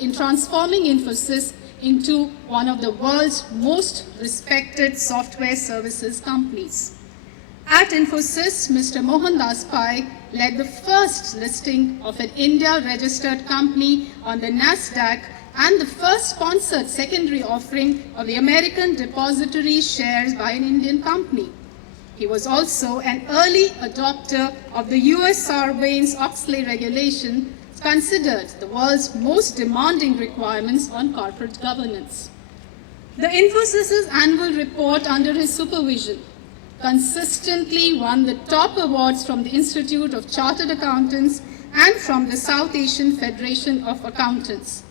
in transforming Infosys into one of the world's most respected software services companies. At Infosys, Mr. Mohandas Pai led the first listing of an India-registered company on the NASDAQ and the first sponsored secondary offering of the American depository shares by an Indian company. He was also an early adopter of the US Sarbanes-Oxley regulation, considered the world's most demanding requirements on corporate governance. The Infosys' annual report under his supervision consistently won the top awards from the Institute of Chartered Accountants and from the South Asian Federation of Accountants.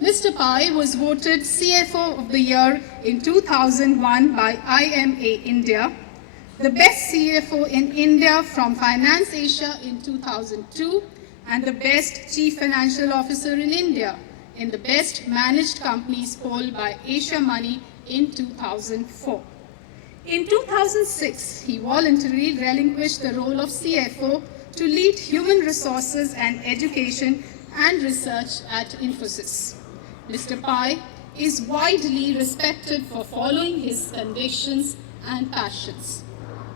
Mr. Pai was voted CFO of the Year in 2001 by IMA India, the best CFO in India from Finance Asia in 2002, and the best Chief Financial Officer in India in the Best Managed Companies poll by Asia Money in 2004. In 2006, he voluntarily relinquished the role of CFO to lead human resources and education and research at Infosys. Mr. Pai is widely respected for following his convictions and passions.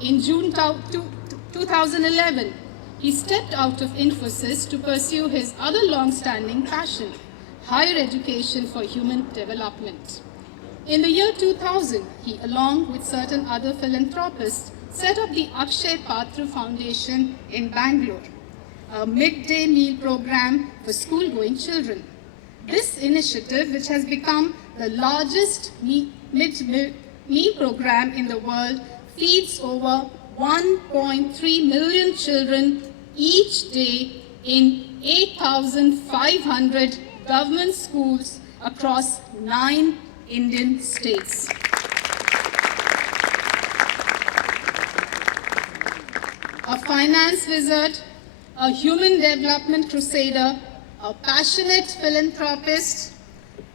In June 2011, he stepped out of Infosys to pursue his other long-standing passion, higher education for human development. In the year 2000, he, along with certain other philanthropists, set up the Akshay Patra Foundation in Bangalore, a midday meal program for school-going children. This initiative, which has become the largest mid-meal program in the world, feeds over 1.3 million children each day in 8,500 government schools across 9 Indian states. A finance wizard, a human development crusader, a passionate philanthropist.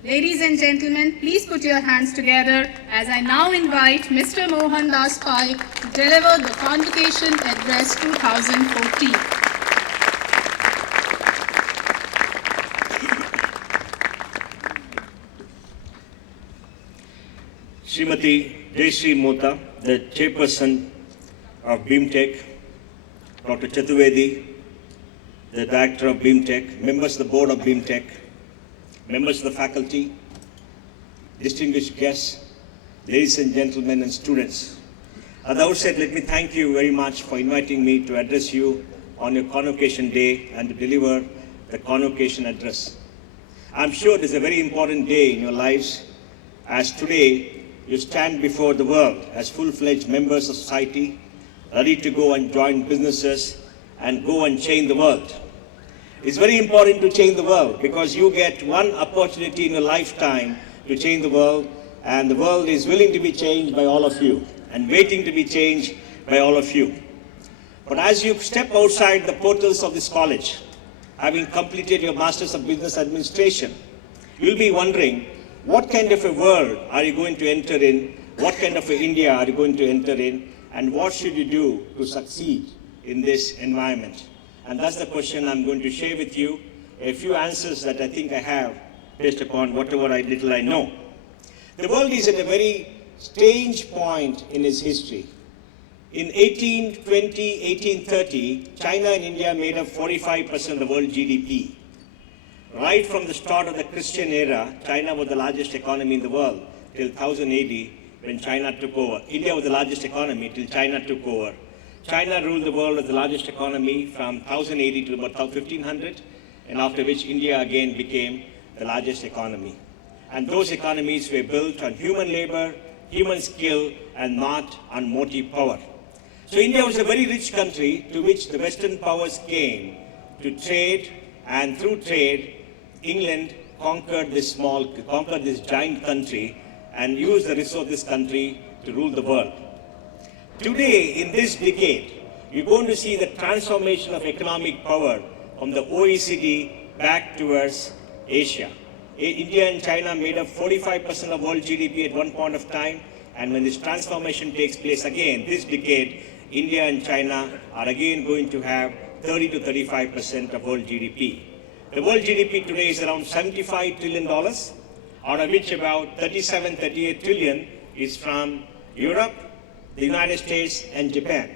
Ladies and gentlemen, please put your hands together as I now invite Mr. Mohandas Pai to deliver the Convocation Address 2014. Srimati Jayashree Mota, the chairperson of BIMTECH, Dr. Chaturvedi, the director of BIMTECH, members of the board of BIMTECH, members of the faculty, distinguished guests, ladies and gentlemen and students. At the outset, let me thank you very much for inviting me to address you on your Convocation Day and to deliver the Convocation Address. I'm sure it is a very important day in your lives, as today you stand before the world as full-fledged members of society, ready to go and join businesses and go and change the world. It's very important to change the world because you get one opportunity in a lifetime to change the world, and the world is willing to be changed by all of you and waiting to be changed by all of you. But as you step outside the portals of this college, having completed your Masters of Business Administration, you'll be wondering, what kind of a world are you going to enter in? What kind of a India are you going to enter in? And what should you do to succeed in this environment? And that's the question I'm going to share with you, a few answers that I think I have based upon whatever little I know. The world is at a very strange point in its history. In 1820, 1830, China and India made up 45% of the world GDP. Right from the start of the Christian era, China was the largest economy in the world till 1000 AD when China took over. India was the largest economy till China took over. China ruled the world as the largest economy from 1000 AD to about 1500, and after which India again became the largest economy. And those economies were built on human labor, human skill, and not on motive power. So India was a very rich country to which the Western powers came to trade, and through trade, England conquered this giant country and used the resources of this country to rule the world. Today, in this decade, you're going to see the transformation of economic power from the OECD back towards Asia. India and China made up 45% of world GDP at one point of time, and when this transformation takes place again, this decade, India and China are again going to have 30 to 35% of world GDP. The world GDP today is around $75 trillion, out of which about 38 trillion is from Europe, the United States, and Japan.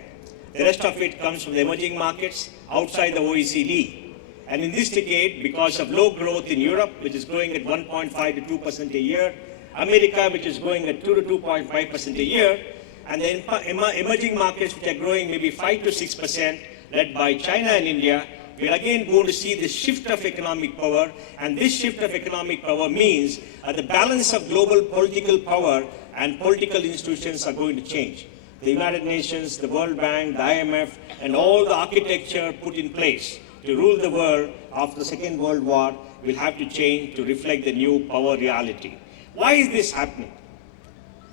The rest of it comes from the emerging markets outside the OECD. And in this decade, because of low growth in Europe, which is growing at 1.5 to 2% a year, America, which is growing at 2 to 2.5% a year, and the emerging markets, which are growing maybe 5 to 6%, led by China and India, we're again going to see this shift of economic power, and this shift of economic power means the balance of global political power and political institutions are going to change. The United Nations, the World Bank, the IMF, and all the architecture put in place to rule the world after the Second World War will have to change to reflect the new power reality. Why is this happening?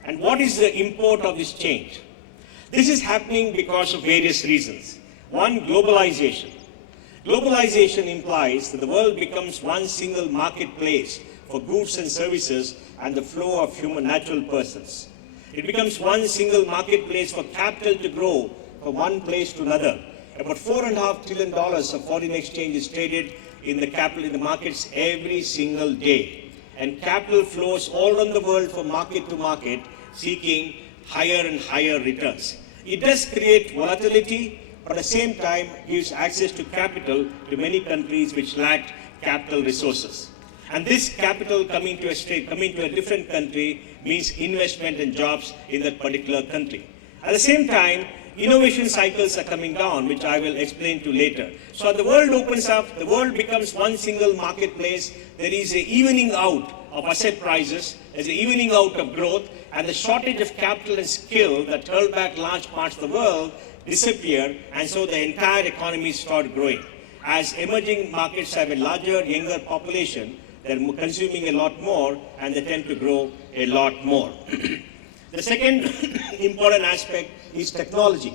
And what is the import of this change? This is happening because of various reasons. One, globalization. Globalization implies that the world becomes one single marketplace for goods and services and the flow of human natural persons. It becomes one single marketplace for capital to grow from one place to another. About $4.5 trillion of foreign exchange is traded in the markets every single day. And capital flows all around the world from market to market, seeking higher and higher returns. It does create volatility, but at the same time gives access to capital to many countries which lack capital resources. And this capital coming to a different country means investment and jobs in that particular country. At the same time, innovation cycles are coming down, which I will explain to later. So as the world opens up, the world becomes one single marketplace. There is an evening out of asset prices, there's an evening out of growth, and the shortage of capital and skill that held back large parts of the world disappear, and so the entire economy start growing. As emerging markets have a larger, younger population, they're consuming a lot more, and they tend to grow a lot more. The second important aspect is technology.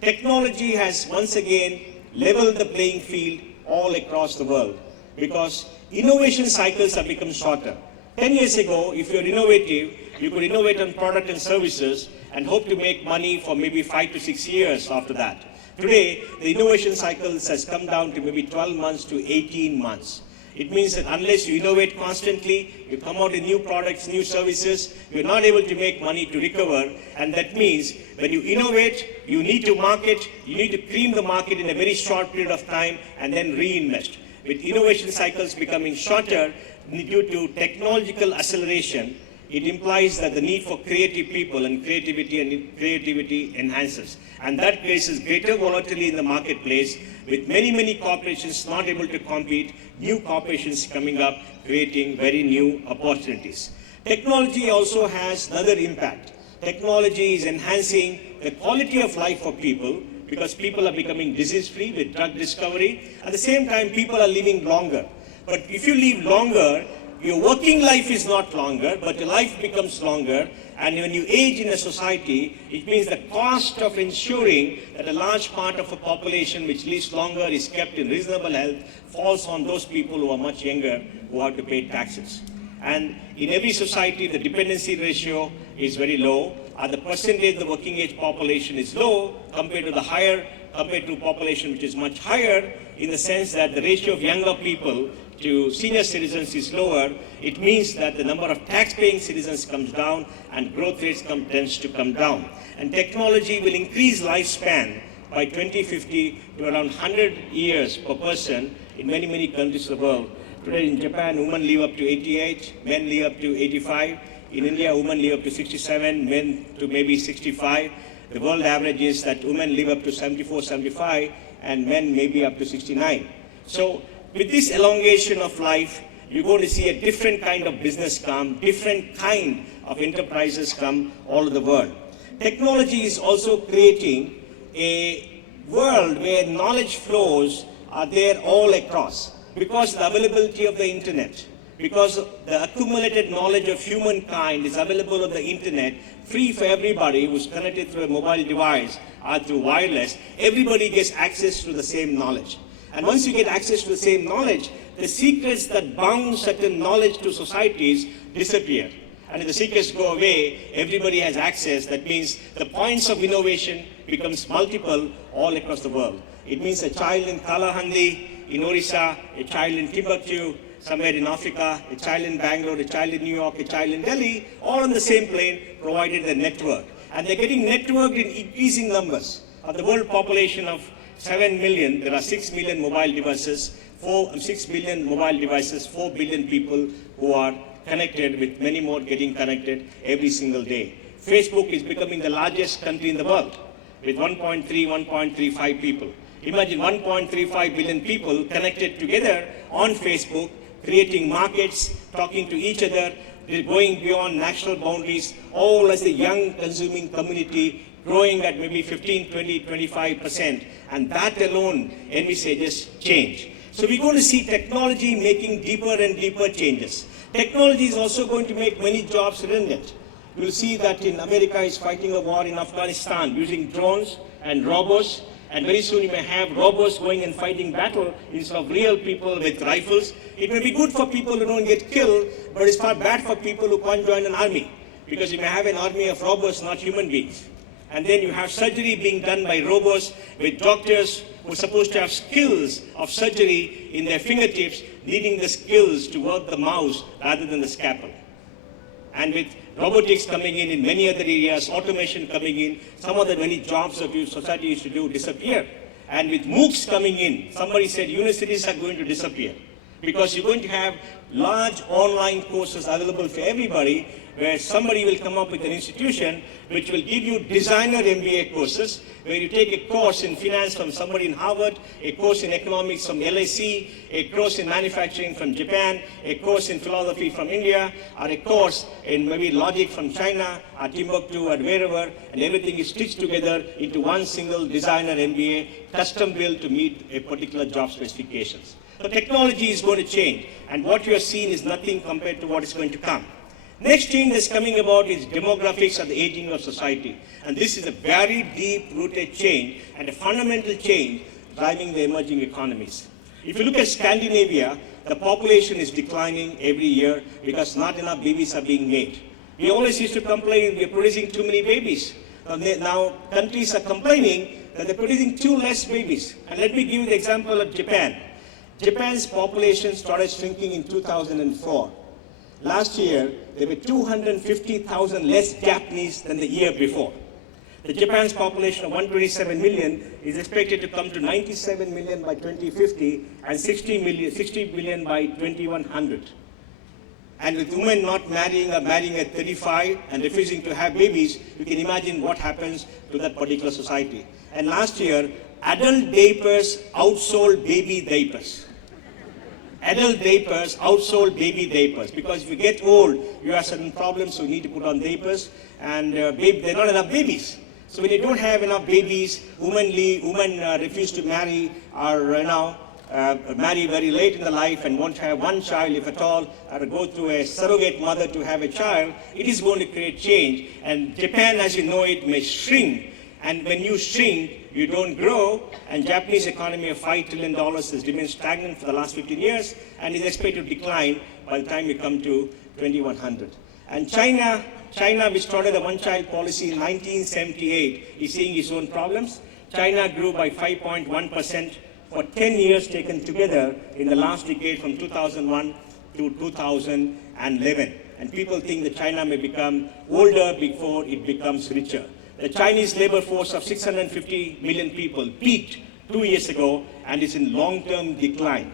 Technology has once again leveled the playing field all across the world because innovation cycles have become shorter. 10 years ago, if you're innovative, you could innovate on product and services and hope to make money for maybe 5 to 6 years after that. Today, the innovation cycles has come down to maybe 12 months to 18 months. It means that unless you innovate constantly, you come out with new products, new services, you're not able to make money to recover. And that means when you innovate, you need to market, you need to cream the market in a very short period of time and then reinvest. With innovation cycles becoming shorter due to technological acceleration, it implies that the need for creative people and creativity enhances. And that creates greater volatility in the marketplace with many corporations not able to compete, new corporations coming up, creating very new opportunities. Technology also has another impact. Technology is enhancing the quality of life for people because people are becoming disease-free with drug discovery. At the same time, people are living longer. But if you live longer, your working life is not longer, but your life becomes longer. And when you age in a society, it means the cost of ensuring that a large part of a population which lives longer is kept in reasonable health falls on those people who are much younger who have to pay taxes. And in every society, the dependency ratio is very low. The percentage of the working age population is low compared to population which is much higher, in the sense that the ratio of younger people to senior citizens is lower. It means that the number of tax-paying citizens comes down and growth rates tends to come down. And technology will increase lifespan by 2050 to around 100 years per person in many countries of the world. Today in Japan, women live up to 88, men live up to 85. In India, women live up to 67, men to maybe 65. The world average is that women live up to 74, 75, and men maybe up to 69. So with this elongation of life, you're going to see a different kind of business come, different kind of enterprises come all over the world. Technology is also creating a world where knowledge flows are there all across. Because the availability of the internet, because the accumulated knowledge of humankind is available on the internet, free for everybody who's connected through a mobile device or through wireless, everybody gets access to the same knowledge. And once you get access to the same knowledge, the secrets that bound certain knowledge to societies disappear. And if the secrets go away, everybody has access. That means the points of innovation becomes multiple all across the world. It means a child in Kalahandi in Orissa, a child in Timbuktu, somewhere in Africa, a child in Bangalore, a child in New York, a child in Delhi, all on the same plane, provided the network. And they're getting networked in increasing numbers. Of the world population of 7 million, there are 6 million mobile devices, 6 billion mobile devices, 4 billion people who are connected, with many more getting connected every single day. Facebook is becoming the largest country in the world with 1.35 people. Imagine 1.35 billion people connected together on Facebook, creating markets, talking to each other, going beyond national boundaries, all as a young consuming community growing at maybe 15, 20, 25%. And that alone envisages change. So we're going to see technology making deeper and deeper changes. Technology is also going to make many jobs redundant. You'll see that in America is fighting a war in Afghanistan using drones and robots. And very soon you may have robots going and fighting battle instead of real people with rifles. It may be good for people who don't get killed, but it's far bad for people who can't join an army. Because you may have an army of robots, not human beings. And then you have surgery being done by robots with doctors who are supposed to have skills of surgery in their fingertips, needing the skills to work the mouse rather than the scalpel. And with robotics coming in many other areas, automation coming in, some of the many jobs that society used to do disappear. And with MOOCs coming in, somebody said universities are going to disappear because you're going to have large online courses available for everybody, where somebody will come up with an institution which will give you designer MBA courses, where you take a course in finance from somebody in Harvard, a course in economics from LSE, a course in manufacturing from Japan, a course in philosophy from India, or a course in maybe logic from China, or Timbuktu, or wherever, and everything is stitched together into one single designer MBA, custom built to meet a particular job specifications. So technology is going to change, and what you are seeing is nothing compared to what is going to come. Next change that's coming about is demographics and the aging of society. And this is a very deep-rooted change and a fundamental change driving the emerging economies. If you look at Scandinavia, the population is declining every year because not enough babies are being made. We always used to complain we're producing too many babies. Now countries are complaining that they're producing too less babies. And let me give you the example of Japan. Japan's population started shrinking in 2004. Last year, there were 250,000 less Japanese than the year before. The Japan's population of 127 million is expected to come to 97 million by 2050 and 60 million by 2100. And with women not marrying or marrying at 35 and refusing to have babies, you can imagine what happens to that particular society. And last year, adult diapers outsold baby diapers. Adult diapers outsold baby diapers, because if you get old, you have certain problems, so you need to put on diapers, and there are not enough babies. So when you don't have enough babies, women refuse to marry, or marry very late in the life and want to have one child, if at all, or go through a surrogate mother to have a child. It is going to create change, and Japan, as you know it, may shrink. And when you shrink, you don't grow, and Japanese economy of $5 trillion has remained stagnant for the last 15 years and is expected to decline by the time we come to 2100. And China, which started a one-child policy in 1978, is seeing its own problems. China grew by 5.1% for 10 years taken together in the last decade from 2001 to 2011. And people think that China may become older before it becomes richer. The Chinese labor force of 650 million people peaked 2 years ago and is in long-term decline.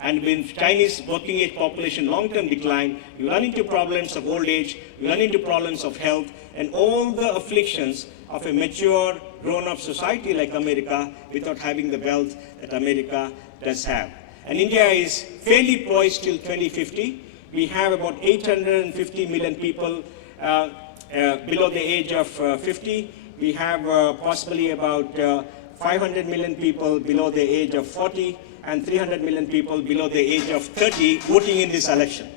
And when Chinese working age population long-term decline, you run into problems of old age, you run into problems of health, and all the afflictions of a mature, grown-up society like America without having the wealth that America does have. And India is fairly poised till 2050. We have about 850 million people below the age of 50. We have possibly about 500 million people below the age of 40 and 300 million people below the age of 30 voting in this election.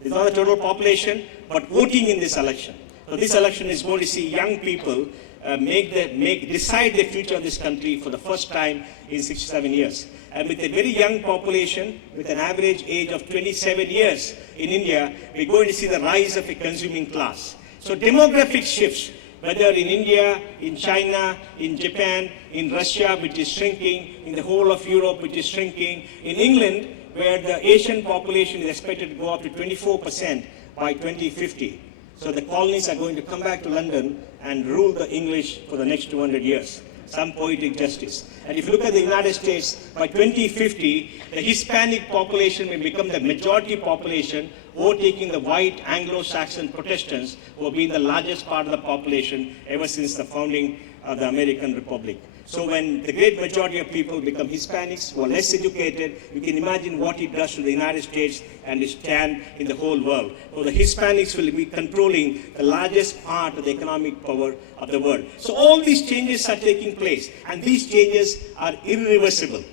It's not the total population, but voting in this election. So this election is going to see young people decide the future of this country for the first time in 67 years. And with a very young population, with an average age of 27 years in India, we're going to see the rise of a consuming class. So demographic shifts, whether in India, in China, in Japan, in Russia, which is shrinking, in the whole of Europe, which is shrinking, in England, where the Asian population is expected to go up to 24% by 2050. So the colonies are going to come back to London and rule the English for the next 200 years. Some poetic justice. And if you look at the United States, by 2050, the Hispanic population will become the majority population, overtaking the white Anglo-Saxon Protestants, who have been the largest part of the population ever since the founding of the American Republic. So when the great majority of people become Hispanics, who are less educated, you can imagine what it does to the United States and its stand in the whole world. So the Hispanics will be controlling the largest part of the economic power of the world. So all these changes are taking place, and these changes are irreversible.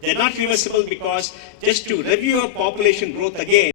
They're not reversible because just to review our population growth again,